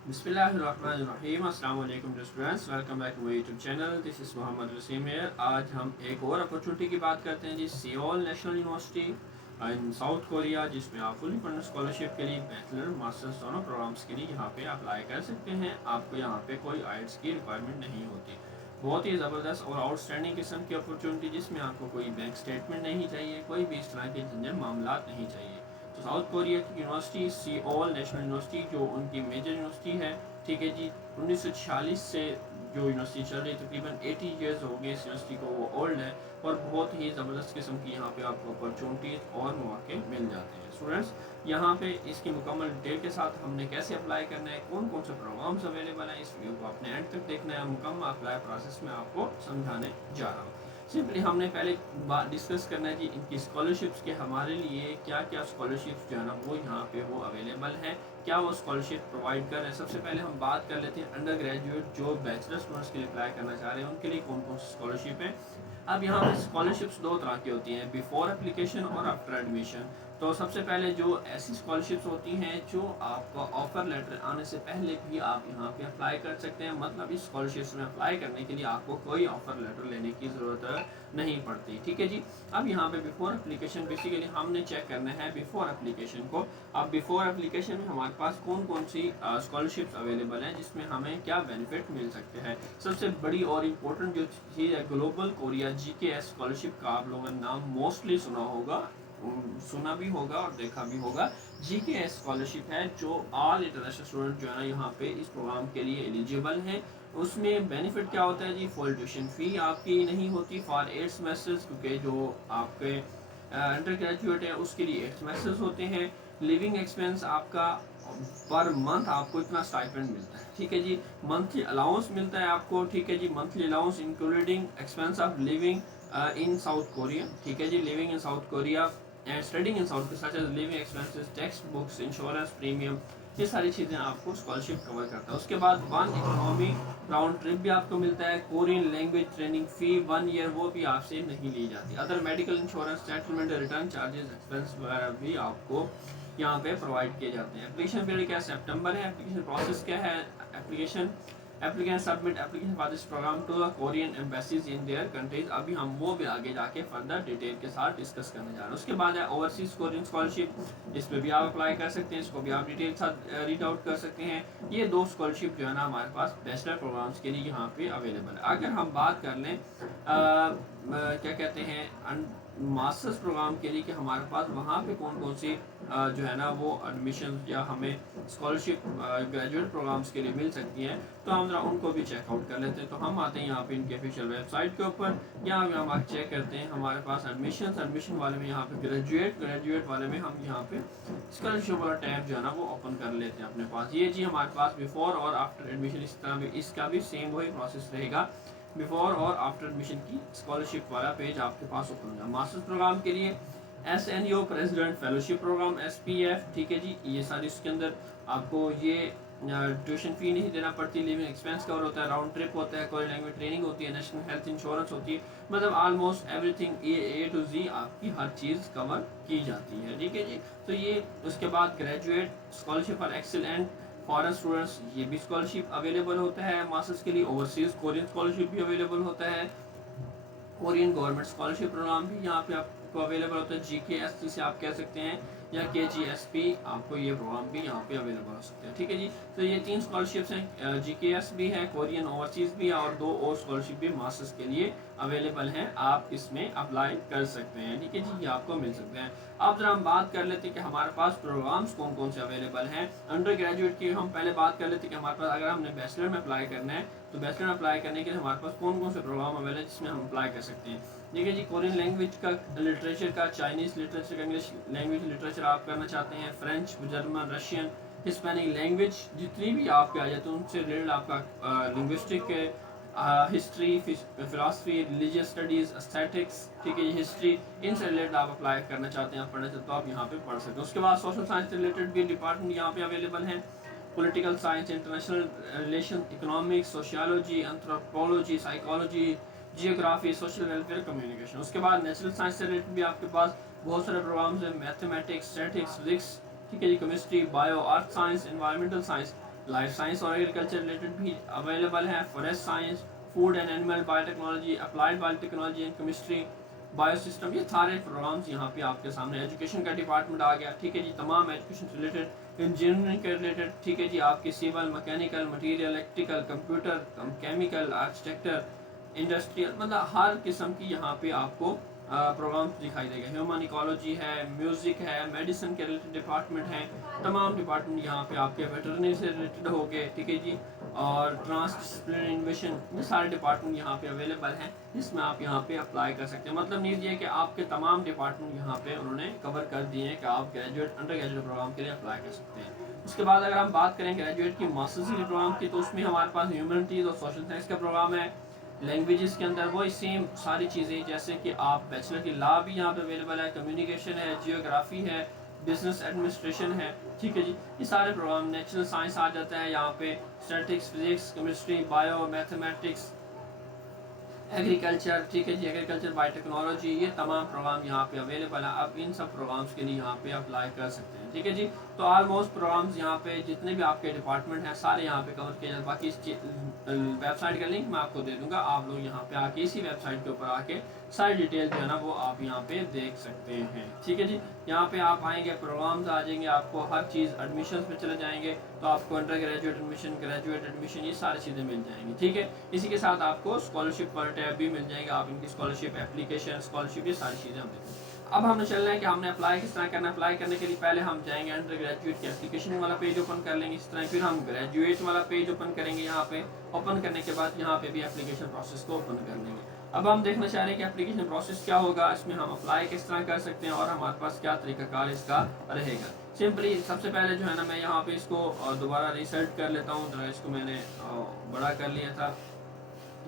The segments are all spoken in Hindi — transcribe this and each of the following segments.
बिस्मिल्लाहिर्रहमानिर्रहीम। अस्सलाम वालेकुम students, welcome back to my YouTube channel. This is Mohammad Rasim here. आज हम एक और अपॉर्चुनिटी की बात करते हैं जी, Seoul national university in South Korea, जिसमें आप फुली फंडेड स्कॉलरशिप के लिए बैचलर मास्टर्स दोनों प्रोग्राम्स के लिए यहाँ पे अप्लाई कर सकते हैं। आपको यहाँ पे कोई आइट्स की रिक्वायरमेंट नहीं होती। बहुत ही ज़बरदस्त और आउटस्टैंडिंग किस्म की अपॉर्चुनिटी, जिसमें आपको कोई बैंक स्टेटमेंट नहीं चाहिए, कोई भी इस तरह के झंझट मामला नहीं चाहिए। तो साउथ कोरिया की यूनिवर्सिटी सियोल नेशनल यूनिवर्सिटी, जो उनकी मेजर यूनिवर्सिटी है, ठीक है जी, 1946 से जो यूनिवर्सिटी चल रही है, तकरीबन 80 ईयर्स हो गए इस यूनिवर्सिटी को, वो ओल्ड है। और बहुत ही ज़बरदस्त किस्म की यहाँ पे आपको अपॉर्चुनिटीज़ और मौके मिल जाते हैं। स्टूडेंट्स, यहाँ पे इसकी मुकम्मल डिटेल के साथ हमने कैसे अप्लाई करना है, कौन कौन से प्रोग्राम्स अवेलेबल हैं, इस वीडियो को आपने एंड तक देखना है। मुकम्मल अप्लाई प्रोसेस में आपको समझाने जा रहा हूँ। सिंपली हमने पहले बात डिस्कस करना है जी, इनकी स्कॉलरशिप्स के हमारे लिए क्या क्या स्कॉलरशिप्स जो है ना वो यहाँ पे वो अवेलेबल है, क्या वो स्कॉलरशिप प्रोवाइड कर रहे हैं। सबसे पहले हम बात कर लेते हैं अंडर ग्रेजुएट जो बैचलर स्टूडेंट्स के लिए अप्लाई करना चाह रहे हैं, उनके लिए कौन कौन सी स्कॉलरशिप है। अब यहाँ पे स्कॉलरशिप्स दो तरह की होती हैं, बिफोर एप्लीकेशन और आफ्टर एडमिशन। तो सबसे पहले जो ऐसी स्कॉलरशिप्स होती हैं जो आपका ऑफर लेटर आने से पहले भी आप यहाँ पे अप्लाई कर सकते हैं। मतलब इस स्कॉलरशिप्स में अप्लाई करने के लिए आपको कोई ऑफर लेटर लेने की ज़रूरत नहीं पड़ती, ठीक है जी। अब यहाँ पे बिफोर एप्लीकेशन बेसिकली हमने चेक करना है बिफोर एप्लीकेशन को। अब बिफोर एप्लीकेशन में हमारे पास कौन कौन सी स्कॉलरशिप्स अवेलेबल हैं, जिसमें हमें क्या बेनिफिट मिल सकते हैं। सबसे बड़ी और इम्पोर्टेंट जो चीज़ है, ग्लोबल कोरिया GKS स्कॉलरशिप का आप लोगों ने नाम मोस्टली सुना होगा, सुना भी होगा और देखा भी होगा। GKS स्कॉलरशिप है जो ऑल इंटरनेशनल स्टूडेंट जो है ना यहाँ पे इस प्रोग्राम के लिए एलिजिबल हैं। उसमें बेनिफिट क्या होता है जी, फुल ट्यूशन फी आपकी नहीं होती फॉर 8 सेमेस्टर्स, क्योंकि जो आपके अंडर ग्रेजुएट है उसके लिए 8 सेमेस्टर्स होते हैं। लिविंग एक्सपेंस आपका पर मंथ आपको इतना स्टाइपेंड मिलता है, ठीक है जी। मंथली अलाउंस मिलता है आपको, ठीक है जी, monthly allowance including expense of living in South Korea, ठीक है जी, living in South Korea and studying in South such as living expenses, text books, insurance premium, ये सारी चीज़ें आपको स्कॉलरशिप कवर करता है। उसके बाद वन इकोनॉमी राउंड ट्रिप भी आपको मिलता है। कोरियन लैंग्वेज ट्रेनिंग फी 1 ईयर वो भी आपसे नहीं ली जाती। Other medical insurance, settlement, return charges, expense वगैरह भी आपको यहाँ पे प्रोवाइड किए जाते हैं। एप्लीकेशन पीरियड क्या है, सितंबर है। एप्लीकेशन प्रोसेस क्या है, application applicants submit application for this program to the Korean embassies in their countries। अभी हम वो भी आगे जाके फर्दर डिटेल के साथ डिस्कस करने जा रहे हैं। उसके बाद है ओवरसीज कोरियन स्कॉलरशिप, इसमें भी आप अप्लाई कर सकते हैं, इसको भी आप डिटेल के साथ रीड आउट कर सकते हैं। ये दो स्कॉलरशिप जो है ना हमारे पास बैचलर प्रोग्राम्स के लिए यहाँ पे अवेलेबल है। अगर हम बात कर लें क्या कहते हैं मास्टर्स प्रोग्राम के लिए कि हमारे पास वहाँ पे कौन कौन सी जो है ना वो एडमिशन या हमें स्कॉलरशिप ग्रेजुएट प्रोग्राम्स के लिए मिल सकती हैं, तो हम जरा उनको भी चेकआउट कर लेते हैं। तो हम आते हैं यहाँ पे इनके ऑफिशियल वेबसाइट के ऊपर, यहाँ पे हम चेक करते हैं हमारे पास एडमिशन वाले में यहाँ पे ग्रेजुएट वाले में हम यहाँ पे स्कॉलरशिप वाला टैब जो है ना वो ओपन कर लेते हैं अपने पास। ये जी हमारे पास बिफोर और आफ्टर एडमिशन, इस तरह में इसका भी सेम वही प्रोसेस रहेगा। बिफोर और आफ्टर एडमिशन की स्कॉलरशिप वाला पेज आपके पास ओपन होगा। मास्टर्स प्रोग्राम के लिए SNU president fellowship programme SPF, ठीक है जी, ये सारी इसके अंदर आपको ये ट्यूशन फी नहीं देना पड़ती, लिविंग एक्सपेंस कवर होता है, राउंड ट्रिप होता है, कोरियन लैंग्वेज ट्रेनिंग होती है, नेशनल हेल्थ इंश्योरेंस होती है, मतलब almost everything A to Z आपकी हर चीज़ कवर की जाती है, ठीक है जी। तो ये उसके बाद graduate scholarship for excellent foreign students, ये भी स्कॉलरशिप अवेलेबल होता है मास्टर्स के लिए। ओवरसीज कोरियन स्कॉलरशिप भी अवेलेबल होता है। कोरियन गवर्नमेंट स्कॉलरशिप प्रोग्राम भी यहाँ पे आपको अवेलेबल होता है, GKS जिसे आप कह सकते हैं, या KGSP, आपको ये प्रोग्राम भी यहाँ पे अवेलेबल हो सकते हैं, ठीक है जी। तो ये 3 स्कॉलरशिप्स हैं, GKS भी है, कोरियन ओवरसीज भी है, और 2 और स्कॉलरशिप भी मास्टर्स के लिए अवेलेबल हैं, आप इसमें अप्लाई कर सकते हैं, ठीक है जी, ये आपको मिल सकते हैं। अब जरा हम बात कर लेते हैं कि हमारे पास प्रोग्राम्स कौन कौन से अवेलेबल हैं। अंडर ग्रेजुएट की हम पहले बात कर लेते हैं कि हमारे पास अगर हमने बैचलर में अप्लाई करना है, तो बैचलर में अप्लाई करने के लिए हमारे पास कौन कौन से प्रोग्राम अवेलेबल है जिसमें हम अप्लाई कर सकते हैं। देखिए जी, कोरियन लैंग्वेज का, लिटरेचर का, चाइनीज़ लिटरेचर का, इंग्लिश लैंग्वेज लिटरेचर आप करना चाहते हैं, French, German, Russian, Hispanic language जितनी भी आपके आ जाते हैं उनसे रिलेटेड आपका linguistic, history, philosophy, religious studies, aesthetics, ठीक है, हिस्ट्री, इनसे रिलेटेड आप अप्लाई करना चाहते हैं, आप पढ़ना चाहते हैं, तो आप यहाँ पे पढ़ सकते हैं। उसके बाद सोशल साइंस से रिलेटेड भी डिपार्टमेंट यहाँ पे अवेलेबल हैं, political science, international relation, economics, sociology, anthropology, psychology, geography, social welfare, communication. उसके बाद नेचुरल साइंस से रिलेटेड भी आपके पास बहुत सारे प्रोग्राम्स हैं, मैथमेटिक्स, स्टैटिक्स, फिजिक्स, ठीक है जी, chemistry, bio, earth science, environmental science, life science और एग्रीकल्चर रिलेटेड भी अवेलेबल है, forest science, food and animal biotechnology, applied biotechnology and chemistry, biosystem, ये सारे प्रोग्राम्स यहाँ पे आपके सामने। एजुकेशन का डिपार्टमेंट आ गया, ठीक है जी, तमाम एजुकेशन से रिलेटेड, इंजीनियरिंग के रिलेटेड, ठीक है जी, आपके civil, mechanical, material, electrical, computer, chemical, architecture, industrial, मतलब हर किस्म की यहाँ पे आपको प्रोग्राम्स दिखाई देगा। ह्यूमन इकोलॉजी है, म्यूजिक है, मेडिसिन के रिलेटेड डिपार्टमेंट है, तमाम डिपार्टमेंट यहाँ पे आपके वेटरनरी से रिलेटेड हो गए, ठीक है जी, और ट्रांसडिसिप्लिनरी इनोवेशन, ये सारे डिपार्टमेंट यहाँ पे अवेलेबल हैं जिसमें आप यहाँ पे अप्लाई कर सकते हैं। मतलब नीड ये कि आपके तमाम डिपार्टमेंट यहाँ पे उन्होंने कवर कर दिए हैं कि आप ग्रेजुएट, अंडर ग्रेजुएट प्रोग्राम के लिए अप्लाई कर सकते हैं। उसके बाद अगर हम बात करें ग्रेजुएट की मास्टर्स डिग्री प्रोग्राम की, तो उसमें हमारे पास ह्यूमैनिटीज़ और सोशल साइंस का प्रोग्राम है। लैंग्वेजेस के अंदर वही सेम सारी चीज़ें, जैसे कि आप बैचलर की लॉ भी यहाँ पे अवेलेबल है, कम्युनिकेशन है, जियोग्राफी है, बिजनेस एडमिनिस्ट्रेशन है, ठीक है जी, ये सारे प्रोग्राम। नेचुरल साइंस आ जाता है यहाँ पे, statics, physics, chemistry, bio, mathematics, agriculture, ठीक है जी, एग्रीकल्चर, बायोटेक्नोलॉजी, ये तमाम प्रोग्राम यहाँ पे अवेलेबल है। आप इन सब प्रोग्राम्स के लिए यहाँ पे अप्लाई कर सकते हैं, ठीक है जी। तो ऑलमोस्ट प्रोग्राम्स यहाँ पे जितने भी आपके डिपार्टमेंट हैं सारे यहाँ पे कवर किए जाते हैं। बाकी इस वेबसाइट का लिंक मैं आपको दे दूंगा, आप लोग यहाँ पे आके इसी वेबसाइट के ऊपर आके सारी डिटेल जो है ना वो आप यहाँ पे देख सकते हैं, ठीक है जी। यहाँ पे आप आएंगे, प्रोग्राम्स आ जाएंगे, आपको हर चीज़ एडमिशन पे चले जाएंगे, तो आपको under graduate admission, graduate admission, ये सारी चीज़ें मिल जाएंगी, ठीक है। इसी के साथ आपको स्कॉलरशिप पर टैब भी मिल जाएगा, आप इनकी स्कॉलरशिप एप्लीकेशन, स्कॉलरशिप, ये सारी चीज़ें हम देते हैं। अब हमने चलना है कि हमने अप्लाई किस तरह करना है। अप्लाई करने के लिए पहले हम जाएंगे अंडर ग्रेजुएट की एप्लीकेशन वाला पेज ओपन कर लेंगे इस तरह, फिर हम ग्रेजुएट वाला पेज ओपन करेंगे। यहाँ पे ओपन करने के बाद यहाँ पे भी एप्लीकेशन प्रोसेस को ओपन कर लेंगे। अब हम देखना चाह रहे हैं कि एप्लीकेशन प्रोसेस क्या होगा, इसमें हम अप्लाई किस तरह कर सकते हैं और हमारे पास क्या तरीकाकार इसका रहेगा। सिंपली सबसे पहले जो है ना, मैं यहाँ पे इसको दोबारा रीसेट कर लेता हूँ। जरा इसको मैंने बड़ा कर लिया था,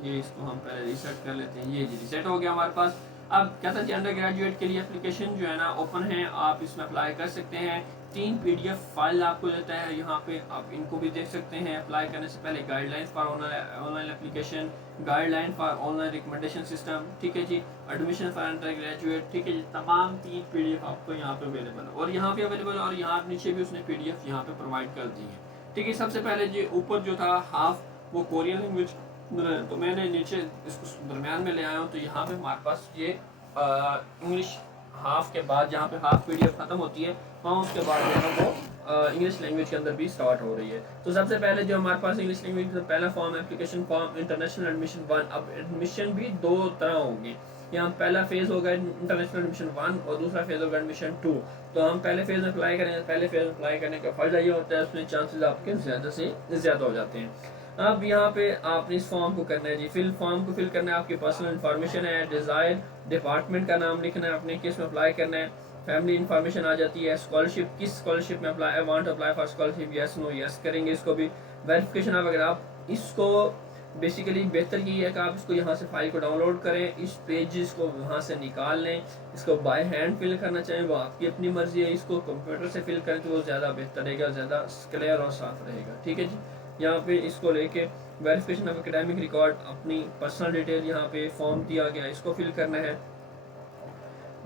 ये इसको हम पहले रीसेट कर लेते हैं। ये जी रीसेट हो गया हमारे पास। अब क्या था कि अंडर ग्रेजुएट के लिए एप्लीकेशन जो है ना ओपन है, आप इसमें अप्लाई कर सकते हैं। 3 PDF फाइल आपको देता है, यहाँ पे आप इनको भी देख सकते हैं। अप्लाई करने से पहले guideline for online application, guideline for online recommendation system, ठीक है जी, एडमिशन फॉर अंडर ग्रेजुएट, ठीक है जी, तमाम 3 PDF आपको यहाँ पे अवेलेबल है, और यहाँ पे अवेलेबल, और यहाँ नीचे भी उसने PDF यहाँ पे प्रोवाइड कर दी है, ठीक है। सबसे पहले जो ऊपर जो था हाफ, वो कोरियन लैंग्वेज, तो मैंने नीचे इसको दरमियान में ले आया हूँ। तो यहाँ पे हमारे पास ये इंग्लिश हाफ के बाद, जहाँ पे हाफ PDF खत्म होती है, वहाँ उसके बाद जो है वो इंग्लिश लैंग्वेज के अंदर भी स्टार्ट हो रही है। तो सबसे पहले जो हमारे पास इंग्लिश लैंग्वेज का पहला form, application form international admission 1। अब एडमिशन भी 2 तरह होंगे, यहाँ पहला फेज होगा इंटरनेशनल एडमिशन 1 और दूसरा फेज होगा एडमिशन 2। तो हम पहले फेज में अप्लाई करेंगे। पहले फेज में अप्लाई करने का फायदा ये होता है, उसमें चांसेस आपके ज़्यादा से ज़्यादा हो जाते हैं। अब यहाँ पे आपने इस फॉर्म को करना है जी, फॉर्म को फिल करना है, आपकी पर्सनल इन्फॉर्मेशन है, डिज़ायर, डिपार्टमेंट का नाम लिखना है, अपने किस में अप्लाई करना है, फैमिली इन्फॉर्मेशन आ जाती है, स्कॉलरशिप, किस स्कॉलरशिप में apply, I want apply for scholarship, yes no, yes करेंगे इसको भी। वेरिफिकेशन अब अगर आप इसको बेसिकली बेहतर ये है कि आप इसको यहाँ से फाइल को डाउनलोड करें, इस पेजेस को वहाँ से निकाल लें, इसको बाय हैंड फिल करना चाहें वो आपकी अपनी मर्जी है, इसको कंप्यूटर से फिल करें तो वो ज़्यादा बेहतर रहेगा, ज़्यादा क्लियर और साफ रहेगा, ठीक है जी। यहाँ पे इसको लेके वेरिफिकेशन ऑफ एकेडमिक रिकॉर्ड, अपनी पर्सनल डिटेल, यहाँ पे फॉर्म दिया गया इसको फिल करना है।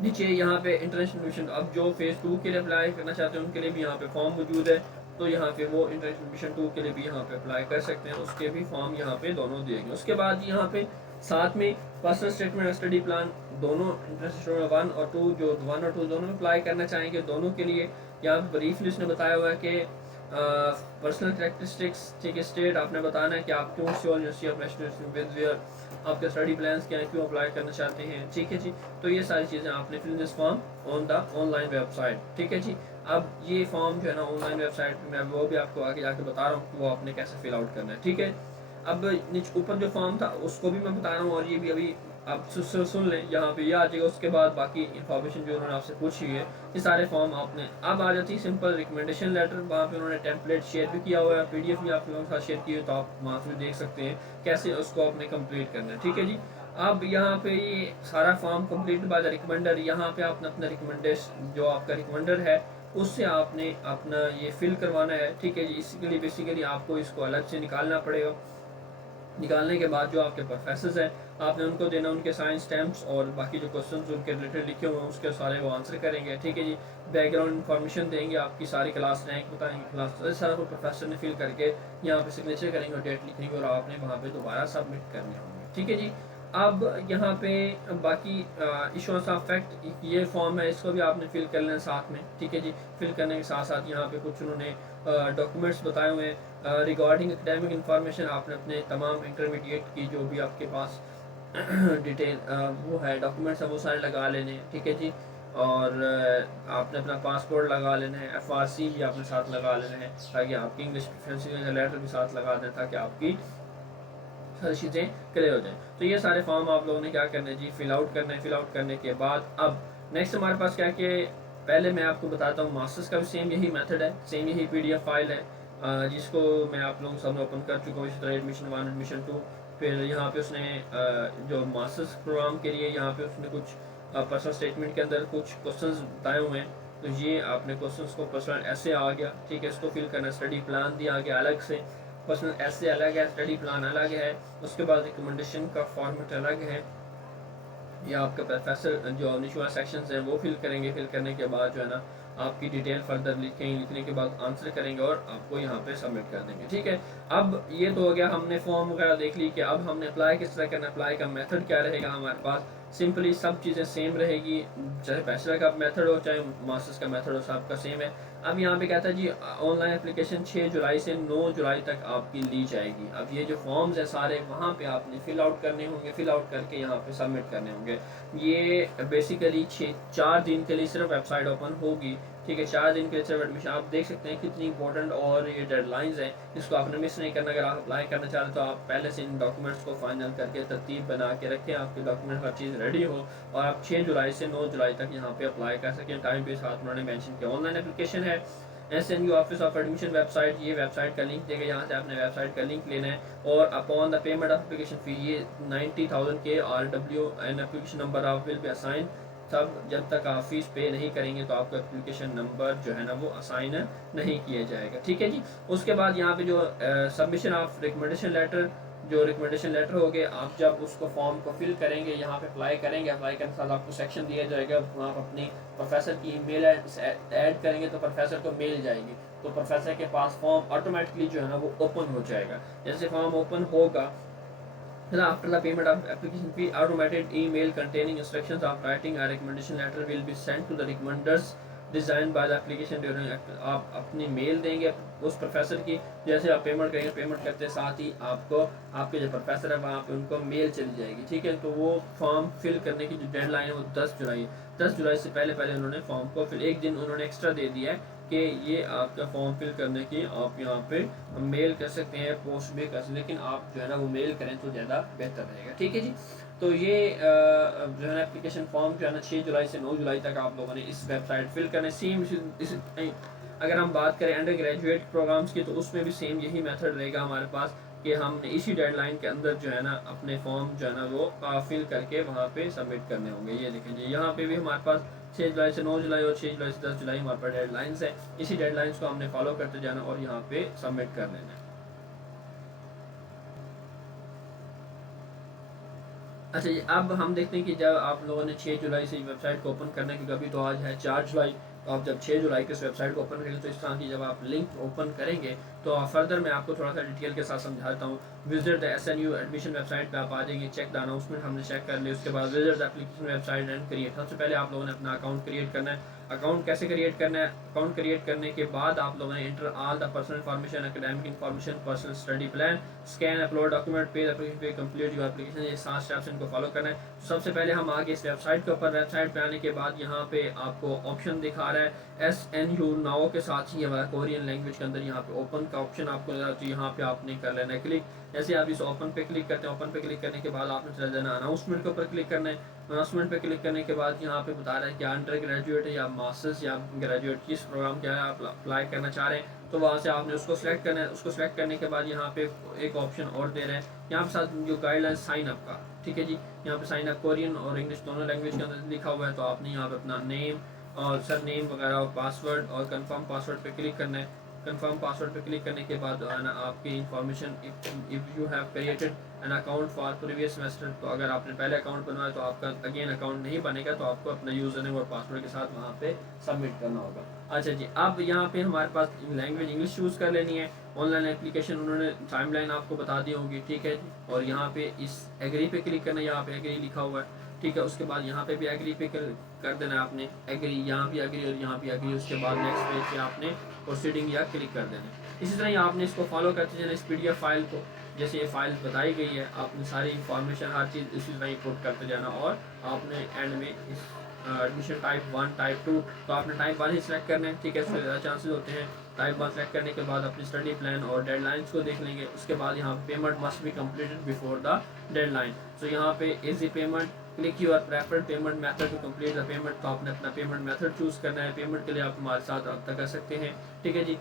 नीचे यहाँ पे इंटरनेशनल एडमिशन, अब जो फेज 2 के लिए अप्लाई करना चाहते हैं उनके लिए भी यहाँ पे फॉर्म मौजूद है, तो यहाँ पे वो इंटरनेशनल एडमिशन 2 के लिए भी यहाँ पे अप्लाई कर सकते हैं, उसके भी फॉर्म यहाँ पे दोनों दिए गए। उसके बाद यहाँ पे साथ में पर्सनल स्टेटमेंट, स्टडी प्लान, दोनों इंटरनेशनल 1 और 2, जो 1 और 2 दोनों में अप्लाई करना चाहेंगे, दोनों के लिए यहाँ पे ब्रीफली उसने बताया हुआ है कि पर्सनल कैरेक्टरिस्टिक्स, ठीक है, स्टेट आपने बताना है कि आप क्यों Seoul university of national with, आपके स्टडी प्लान्स क्या है, क्यों अप्लाई करना चाहते हैं, ठीक है जी। तो ये सारी चीज़ें आपने fill this form on the online website, ठीक है जी। अब ये फॉर्म जो है ना ऑनलाइन वेबसाइट पे मैं वो भी आपको आगे जाके बता रहा हूँ कि वो आपने कैसे फिल आउट करना है, ठीक है। अब नीचे ऊपर जो फॉर्म था उसको भी मैं बता रहा हूँ, और ये भी अभी आप सुन लें, यहाँ पे ये आ जाएगा। उसके बाद बाकी इन्फॉर्मेशन जो उन्होंने आपसे पूछी है, ये सारे फॉर्म आपने, अब आ जाती है सिंपल रिकमेंडेशन लेटर, वहाँ पे उन्होंने टेम्पलेट शेयर भी किया हुआ है, PDF भी आप लोगों के साथ शेयर की है, तो आप वहाँ से भी देख सकते हैं कैसे उसको आपने कंप्लीट करना है, ठीक है जी। अब यहाँ पे ये सारा form complete by the recommender, यहाँ पे आपने अपना रिकमेंडेशन, जो आपका रिकमेंडर है उससे आपने अपना ये फिल करवाना है, ठीक है जी। इसके लिए बेसिकली आपको इसको अलग से निकालना पड़ेगा, निकालने के बाद जो आपके प्रोफेसर हैं आपने उनको देना उनके साइन स्टैम्प्स और बाकी जो क्वेश्चन उनके रिलेटेड लिखे हुए हैं उसके सारे वो आंसर करेंगे, ठीक है जी। बैकग्राउंड इन्फॉर्मेशन देंगे, आपकी सारी क्लास रैंक बताएंगे, क्लास सारा कुछ प्रोफेसर ने फिल करके यहाँ पे सिग्नेचर करेंगे और डेट लिखेंगे और आपने वहाँ पे दोबारा सबमिट करने होंगे, ठीक है जी। अब यहाँ पे बाकी इश्योरेंस ऑफ फैक्ट ये फॉर्म है, इसको भी आपने फिल कर लेना साथ में, ठीक है जी। फिल करने के साथ साथ यहाँ पे कुछ उन्होंने डॉक्यूमेंट्स बताए हुए हैं रिगार्डिंग एकेडमिक इन्फॉर्मेशन। आपने अपने तमाम इंटरमीडिएट की जो भी आपके पास डिटेल वो है डॉक्यूमेंट्स है वो सारे लगा लेने हैं, ठीक है जी। और आपने अपना पासपोर्ट लगा लेना है, FRC भी आपने साथ लगा लेना है ताकि आपकी इंग्लिश प्रोफिशिएंसी का लेटर भी साथ लगा दें ताकि आपकी सारी चीज़ें क्लियर हो जाए। तो ये सारे फॉर्म आप लोगों ने क्या करना है जी, फिल आउट करना है। फिल आउट करने के बाद अब नेक्स्ट हमारे पास क्या कि पहले मैं आपको बताता हूँ मास्टर्स का भी सेम यही मेथड है, सेम यही PDF फाइल है जिसको मैं आप लोगों के सामने ओपन कर चुका हूँ। इसी तरह एडमिशन 1 एडमिशन 2 फिर यहाँ पे उसने जो मास्टर्स प्रोग्राम के लिए यहाँ पे उसने कुछ पर्सनल स्टेटमेंट के अंदर कुछ क्वेश्चंस बताए हुए हैं। तो ये आपने क्वेश्चंस को पर्सनल ऐसे आ गया, ठीक है, इसको फिल करना। स्टडी प्लान दिया गया अलग से, पर्सनल ऐसे अलग है, स्टडी प्लान अलग है। उसके बाद रिकमेंडेशन का फॉर्मेट अलग है। या आपका प्रोफेसर जो नीचे वाला सेक्शन है वो फिल करेंगे। फिल करने के बाद जो है ना आपकी डिटेल फर्दर लिखेंगे, लिखने के बाद आंसर करेंगे और आपको यहाँ पे सबमिट कर देंगे, ठीक है। अब ये तो हो गया, हमने फॉर्म वगैरह देख ली कि अब हमने अप्लाई किस तरह करना, अप्लाई का मेथड क्या रहेगा हमारे पास। सिंपली सब चीज़ें सेम रहेगी, चाहे बैचलर का मेथड हो चाहे मास्टर्स का मेथड हो, सबका सेम है। अब यहाँ पे कहता है जी ऑनलाइन एप्लीकेशन 6 जुलाई से 9 जुलाई तक आपकी ली जाएगी। अब ये जो फॉर्म्स है सारे वहाँ पे आपने फिल आउट करने होंगे, फिल आउट करके यहाँ पे सबमिट करने होंगे। ये बेसिकली 4 दिन के लिए सिर्फ वेबसाइट ओपन होगी, ठीक है। 4 दिन के लिए सिर्फ एडमिशन। आप देख सकते हैं कितनी इंपॉर्टेंट और ये डेडलाइंस हैं, इसको आपने मिस नहीं करना। अगर आप अप्लाई करना चाहते तो आप पहले से इन डॉक्यूमेंट्स को फाइनल करके तरतीब बना के रखें, आपके डॉक्यूमेंट हर चीज़ रेडी हो और आप 6 जुलाई से 9 जुलाई तक यहाँ पे अप्लाई कर सकें। टाइम पे साथ उन्होंने मेंशन किया। ऑनलाइन एप्लीकेशन है, SNU office of admission website, ये वेबसाइट का लिंक देगा, यहाँ से आपने वेबसाइट का लिंक लेना है और upon the payment of application fee, ये 90,000 के RW and application number of will be assign. तब जब तक आप फीस पे नहीं करेंगे तो आपका एप्लीकेशन नंबर जो है ना वो असाइन नहीं किया जाएगा, ठीक है जी। उसके बाद यहाँ पे जो सबमिशन ऑफ रिकमेंडेशन लेटर, जो रिकमेंडेशन लेटर हो गए, आप जब उसको फॉर्म को फिल करेंगे यहाँ पे अप्लाई करेंगे, अप्लाई करने के साथ आपको सेक्शन दिया जाएगा, आप अपनी प्रोफेसर की ईमेल ऐड करेंगे तो प्रोफेसर को मेल जाएगी, तो प्रोफेसर के पास फॉर्म ऑटोमेटिकली जो है ना वो ओपन हो जाएगा। जैसे फॉर्म ओपन होगा, after the payment of application fee, automated email containing instructions of writing a recommendation letter will be sent to the recommenders design by the application during. आप अपनी मेल देंगे उस प्रोफेसर की, जैसे आप पेमेंट करेंगे, पेमेंट करते साथ ही आपको आपके जो प्रोफेसर है वहाँ पे उनको मेल चली जाएगी, ठीक है। तो वो फॉर्म फिल करने की जो डेडलाइन है वो 10 जुलाई है। 10 जुलाई से पहले पहले उन्होंने फॉर्म को फिल, एक दिन उन्होंने एक्स्ट्रा दे दिया है कि ये आपका फॉर्म फिल करने की आप यहाँ पे मेल कर सकते हैं, पोस्ट भी कर सकते हैं, लेकिन आप जो है ना वो मेल करें तो ज़्यादा बेहतर रहेगा, ठीक है जी। तो ये जो है ना एप्लीकेशन फॉर्म जो है ना 6 जुलाई से 9 जुलाई तक आप लोगों ने इस वेबसाइट फिल करने। सेम अगर हम बात करें अंडर ग्रेजुएट प्रोग्राम्स की तो उसमें भी सेम यही मेथड रहेगा हमारे पास कि हमने इसी डेडलाइन के अंदर जो है ना अपने फॉर्म जो है ना वो फिल करके वहाँ पे सबमिट करने होंगे। ये देखें जी यहाँ पे भी हमारे पास 6 जुलाई से 9 जुलाई और 6 जुलाई से 10 जुलाई हमारे पास डेडलाइंस है। इसी डेडलाइंस को हमने फॉलो करते जाना और यहाँ पे सबमिट कर लेना है। अच्छा जी, अब हम देखते हैं कि जब आप लोगों ने 6 जुलाई से वेबसाइट को ओपन करने की, कभी तो आज है 4 जुलाई, तो आप जब 6 जुलाई के इस वेबसाइट को ओपन करेंगे तो इस तरह की जब आप लिंक ओपन करेंगे तो फर्दर मैं आपको थोड़ा सा डिटेल के साथ समझाता हूँ। Visit the SNU admission website पे आप आ जाएंगे, चेक द अनाउंसमेंट हमने चेक कर लिया। उसके बाद visit the application website and create. सबसे पहले आप लोगों ने अपना अकाउंट क्रिएट करना है। अकाउंट कैसे क्रिएट करना है, अकाउंट क्रिएट करने के बाद आप लोगों ने enter all the personal information, academic information, personal study plan, scan upload document, पे एप्लीकेशन पे कंप्लीट योर एप्लीकेशन। ये 7 स्टेप्स इनको फॉलो करना है। सबसे पहले हम आगे इस वेबसाइट के ऊपर, वेबसाइट पे आने के बाद यहाँ पे आपको ऑप्शन दिखा रहा है SNU नाउ के साथ ही हमारा कोरियन लैंग्वेज के अंदर यहाँ पे ओपन का ऑप्शन आपको नजर, तो यहाँ पे आपने कर लेना है क्लिक। जैसे आप इस ओपन पे क्लिक करते हैं, ओपन पे क्लिक करने के बाद आपने चला जाना अनाउंसमेंट के ऊपर क्लिक करना है। अनाउंसमेंट पे क्लिक करने के बाद यहाँ पे बता रहा है कि अंडर ग्रेजुएट है या मास्टर्स या ग्रेजुएट किस प्रोग्राम क्या है आप अप्लाई करना चाह रहे हैं, तो वहाँ से आपने उसको सिलेक्ट करना है। उसको सिलेक्ट करने के बाद यहाँ पे एक ऑप्शन और दे रहे हैं यहाँ पे साथ जो गाइडलाइन साइन अप का, ठीक है जी। यहाँ पे साइन अप कोरियन और इंग्लिश दोनों लैंग्वेज के अंदर लिखा हुआ है, तो आपने यहाँ पे अपना नेम और सर नेम वगैरह और पासवर्ड और कंफर्म पासवर्ड पे क्लिक करना है। कंफर्म पासवर्ड पे क्लिक करने के बाद है ना आपकी information, if you have created an account for previous semester, तो अगर आपने पहले अकाउंट बनवाया तो आपका अगेन अकाउंट नहीं बनेगा, तो आपको अपना यूज़र नेम और पासवर्ड के साथ वहाँ पे सबमिट करना होगा। अच्छा जी, अब यहाँ पे हमारे पास लैंग्वेज इंग्लिश चूज़ कर लेनी है। ऑनलाइन एप्लीकेशन उन्होंने टाइमलाइन आपको बता दी होगी, ठीक है जी। और यहाँ पे इस एग्री पे क्लिक करना है, यहाँ पे एग्री लिखा हुआ है, ठीक है। उसके बाद यहाँ पे भी एग्री पे कर देना है आपने एग्री, यहाँ भी एग्री और यहाँ भी एग्री। उसके बाद नेक्स्ट पेज पे आपने प्रोसीडिंग या क्लिक कर देना है। इसी तरह आपने इसको फॉलो करते जाना, इस पीडीएफ फाइल को, जैसे ये फाइल बताई गई है आपने सारी इंफॉर्मेशन हर चीज़ इसी तरह पुट करते जाना। और आपने एंड में इस एडमिशन टाइप 1 टाइप 2, तो आपने टाइप 1 ही सिलेक्ट करना है, ठीक है। इसमें ज़्यादा चांसेस होते हैं। टाइप 1 सेलेक्ट करने के बाद अपनी स्टडी प्लान और डेडलाइंस को देख लेंगे। उसके बाद यहाँ payment must be completed before the deadline. So यहाँ पे easy payment, click your preferred payment method to complete the payment, तो आपने अपना पेमेंट मेथड चूज़ करना है। पेमेंट के लिए आप हमारे साथ रब्ता कर सकते हैं, ठीक है जी।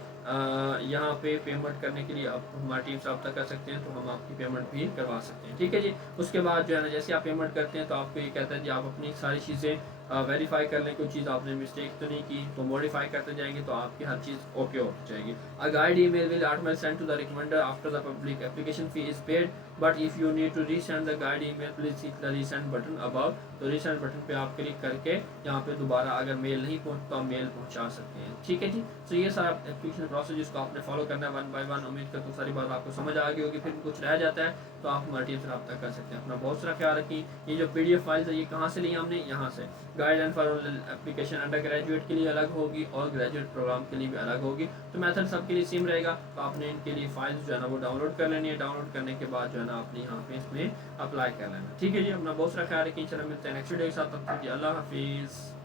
यहाँ पे पेमेंट करने के लिए आप हमारी टीम से रब्ता कर सकते हैं, तो हम आपकी पेमेंट भी करवा सकते हैं, ठीक है जी। उसके बाद जो है ना जैसे आप पेमेंट करते हैं तो आपको ये कहता है कि आप अपनी सारी चीज़ें वेरीफाई कर लें, कोई चीज़ आपने मिस्टेक तो नहीं की, तो मॉडिफाई करते जाएंगे तो आपकी हर चीज़ ओके हो जाएगी। A guide email will automatically send to the recommender after the public application fee is paid, but if you need to resend the guide email please click the resend button above. तो रीसेंड बटन पे आप क्लिक करके यहाँ पे दोबारा अगर मेल नहीं पहुँचता तो आप मेल पहुँचा सकते हैं, ठीक है जी। तो ये सारा एप्लीकेशन प्रोसेस जिसको आपने फॉलो करना है 1 by 1। उम्मीद करता हूँ सारी बात आपको समझ आ गई होगी। फिर कुछ रह जाता है तो आप हमारी टीम से रब्ता कर सकते हैं। अपना बहुत सारा ख्याल रखिए। ये जो पीडीएफ फाइल्स है ये कहाँ से ली हमने, यहाँ से। Guideline for application under graduate के लिए अलग होगी और ग्रेजुएट प्रोग्राम के लिए भी अलग होगी, तो मेथड सबके लिए सेम रहेगा। तो आपने इनके लिए फाइल्स जो है ना वो डाउनलोड कर लेनी है। डाउनलोड करने के बाद जो है ना आपने यहाँ पे इसमें अप्लाई कर लेना, ठीक है जी। अपना बहुत सारा ख्याल रखिए। चलो मिलते हैं नेक्स्ट वीडियो के साथ, तब तक अल्लाह हाफिज़।